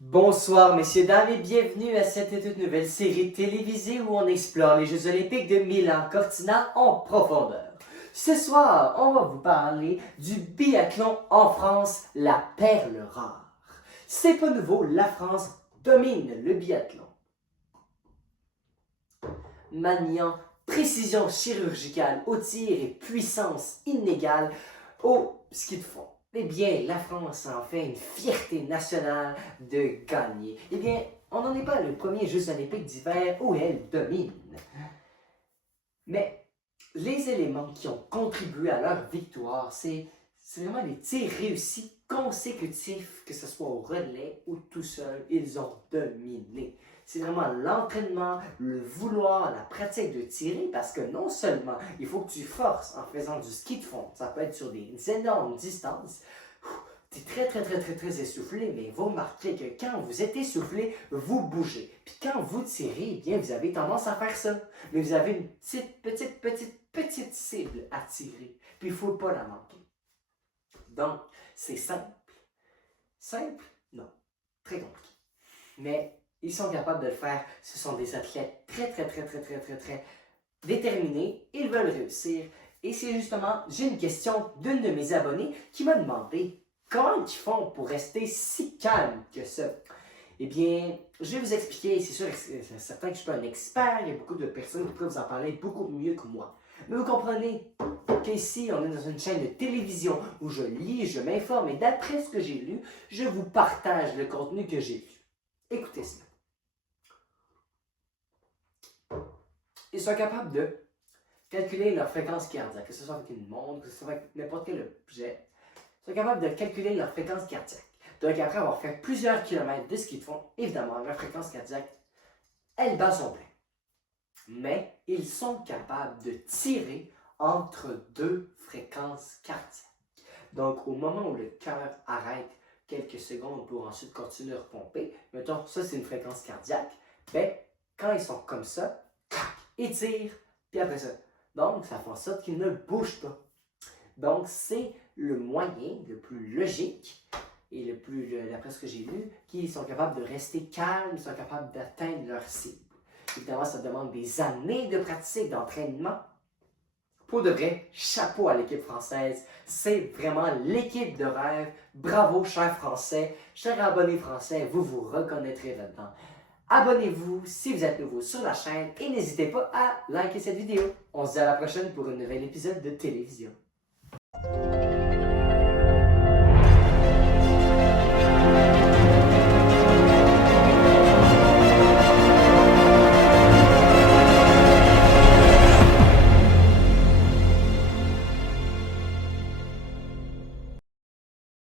Bonsoir messieurs, dames et bienvenue à cette toute nouvelle série télévisée où on explore les Jeux Olympiques de Milan-Cortina en profondeur. Ce soir, on va vous parler du biathlon en France, la perle rare. C'est pas nouveau, la France domine le biathlon. Maniant précision chirurgicale au tir et puissance inégale au ski de fond. Eh bien, la France en fait une fierté nationale de gagner. Eh bien, on n'en est pas le premier Jeux olympiques d'hiver où elle domine. Mais les éléments qui ont contribué à leur victoire, c'est vraiment des tirs réussis consécutifs, que ce soit au relais ou tout seul, ils ont dominé. C'est vraiment l'entraînement, le vouloir, la pratique de tirer, parce que non seulement il faut que tu forces en faisant du ski de fond, ça peut être sur des énormes distances, tu es très essoufflé, mais vous remarquez que quand vous êtes essoufflé, vous bougez. Puis quand vous tirez, eh bien, vous avez tendance à faire ça. Mais vous avez une petite cible à tirer. Puis il ne faut pas la manquer. Donc, c'est simple. Simple? Non. Très compliqué. Mais ils sont capables de le faire. Ce sont des athlètes très déterminés. Ils veulent réussir. Et c'est justement, j'ai une question d'une de mes abonnées qui m'a demandé comment ils font pour rester si calmes que ça. Eh bien, je vais vous expliquer, c'est sûr, c'est certain que je suis pas un expert, il y a beaucoup de personnes qui peuvent vous en parler beaucoup mieux que moi. Mais vous comprenez qu'ici, on est dans une chaîne de télévision où je lis, je m'informe et d'après ce que j'ai lu, je vous partage le contenu que j'ai lu. Écoutez cela. Ils sont capables de calculer leur fréquence cardiaque, que ce soit avec une montre, que ce soit avec n'importe quel objet. Ils sont capables de calculer leur fréquence cardiaque. Donc après avoir fait plusieurs kilomètres de ski de fond, évidemment, leur fréquence cardiaque, elle bat son plein. Mais ils sont capables de tirer entre deux fréquences cardiaques. Donc au moment où le cœur arrête quelques secondes pour ensuite continuer à repomper, mettons, ça c'est une fréquence cardiaque, ben, quand ils sont comme ça, ils tirent, puis après ça. Donc ça fait en sorte qu'ils ne bougent pas. Donc c'est le moyen le plus logique et le plus, d'après ce que j'ai lu, qu'ils sont capables de rester calmes, ils sont capables d'atteindre leur cible. Évidemment, ça demande des années de pratique, d'entraînement. Pour de vrai, chapeau à l'équipe française. C'est vraiment l'équipe de rêve. Bravo, chers Français, chers abonnés français, vous vous reconnaîtrez là-dedans. Abonnez-vous si vous êtes nouveau sur la chaîne et n'hésitez pas à liker cette vidéo. On se dit à la prochaine pour un nouvel épisode de télévision.